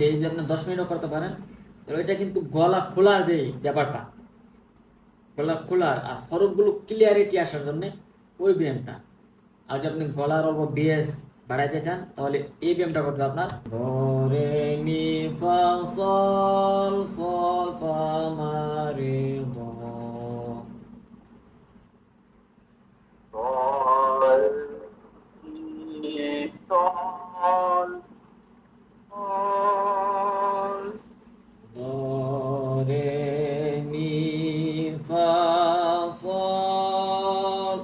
Daily যদি আপনি 10 মিনিটও করতে পারেন, তাহলে ওইটা কিন্তু গলা খোলার যে ব্যাপারটা, গলা খোলার আর হরফগুলো ক্লিয়ারিটি আসার জন্য ওই ব্যায়ামটা। আর যদি আপনি গলার অল্প বেস বাড়াইতে চান, তাহলে এই ব্যায়ামটা করতে হবে আপনার রে মি ফা সল সল ফা মা রে দ। দ রে মি ফা সল।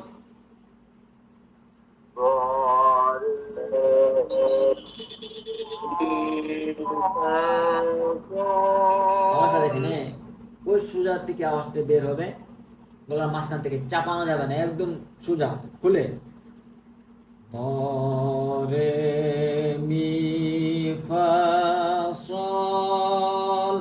আওয়াজটা দেখেন, ওই সোজা থেকে আওয়াজটা বের হবে, গলার মাঝখান থেকে চাপানো যাবে না, একদম সোজা খুলে রে মি ফা সল।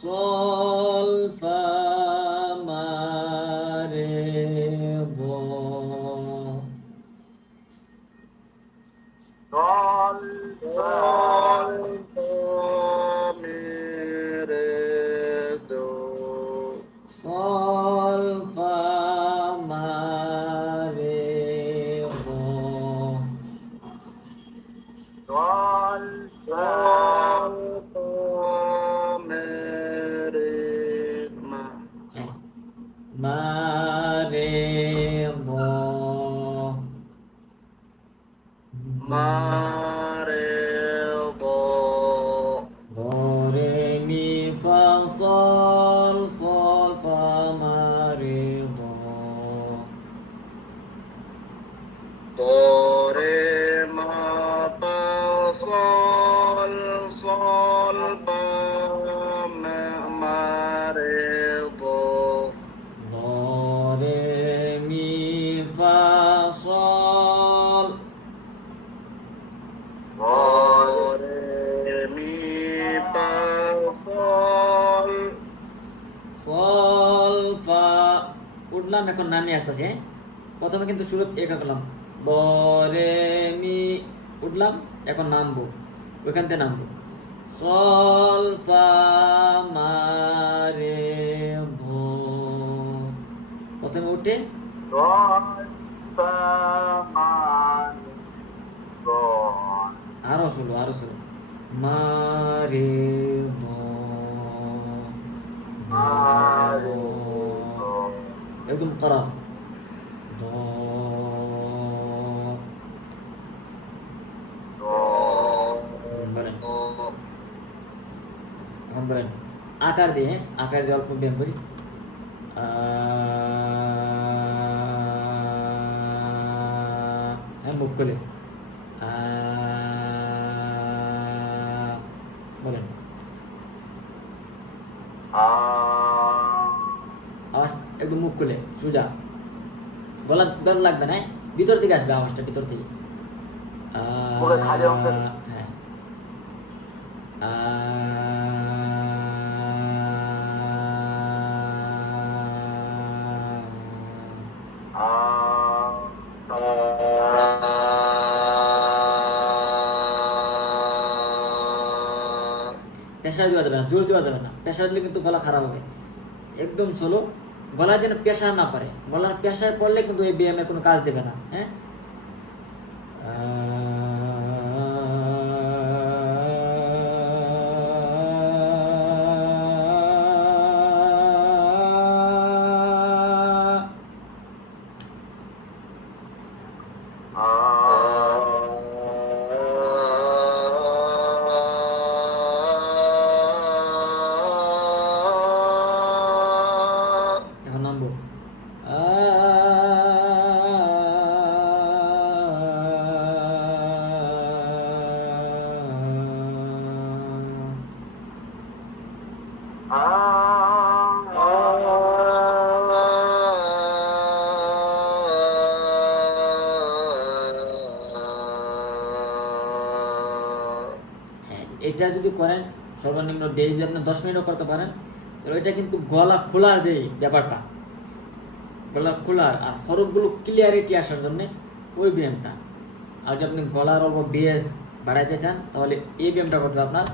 সল ফা মা রে দ। সল ফা মা রে দ। মা রে দ। দ রে মি ফা সল সল ফা মা রে দ। দ রে মি ফা সল। সল ফা উঠলাম, এখন নামে আসতেছে। প্রথমে কিন্তু শুরু একা করলাম দ রে মি, উঠলাম, এখন নামবো, ওইখান থেকে নামবো সল ফা মা রে দ। প্রথমে উঠে আরো শুরু, আরো শুরু মা রে দ। একদম করা দ। বলেন, এখন বলেন আকার দিয়ে, আকার দিয়ে অল্প ব্যায়াম করি। হ্যাঁ, মুখ খুলে বলেন, আওয়াজ একদম মুখ খুলে সোজা, গলা গলা লাগবে না, ভিতর থেকে আসবে আওয়াজটা, ভিতর থেকে। হ্যাঁ, প্রেশার দেওয়া যাবে না, জোর দেওয়া যাবে না, প্রেশার দিলে কিন্তু গলা খারাপ হবে। একদম স্লো, গলা যেন প্রেশার না পড়ে, গলার প্রেশার পড়লে কিন্তু এই ব্যায়ামের কোনো কাজ দেবে না। হ্যাঁ, এখন নামবো এটা যদি করেন সর্বনিম্ন ডেইলি যদি আপনি 10 মিনিটও করতে পারেন, তাহলে এটা কিন্তু গলা খোলার যে ব্যাপারটা, গলা খোলার আর হরফগুলো ক্লিয়ারিটি আসার জন্য ওই ব্যায়ামটা। আর যদি আপনি গলার অল্প বেস বাড়াইতে চান তাহলে এই ব্যায়ামটা করতে হবে আপনার।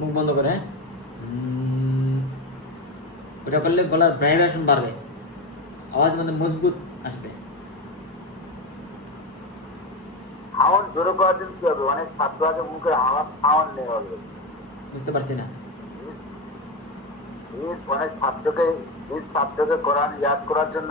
মুখ বন্ধ করে, হ্যাঁ? ওটা করলে গলার ভাইব্রেশন বাড়বে, আওয়াজ মানে মজবুত আসবে। সাউন্ড জোরে করার জন্য কি হবে? অনেক ছাত্র আছে মুখের আওয়াজ সাউন্ড নেই হবে। বুঝতে পারছি না। অনেক ছাত্রকে কোরআন ইয়াদ করার জন্য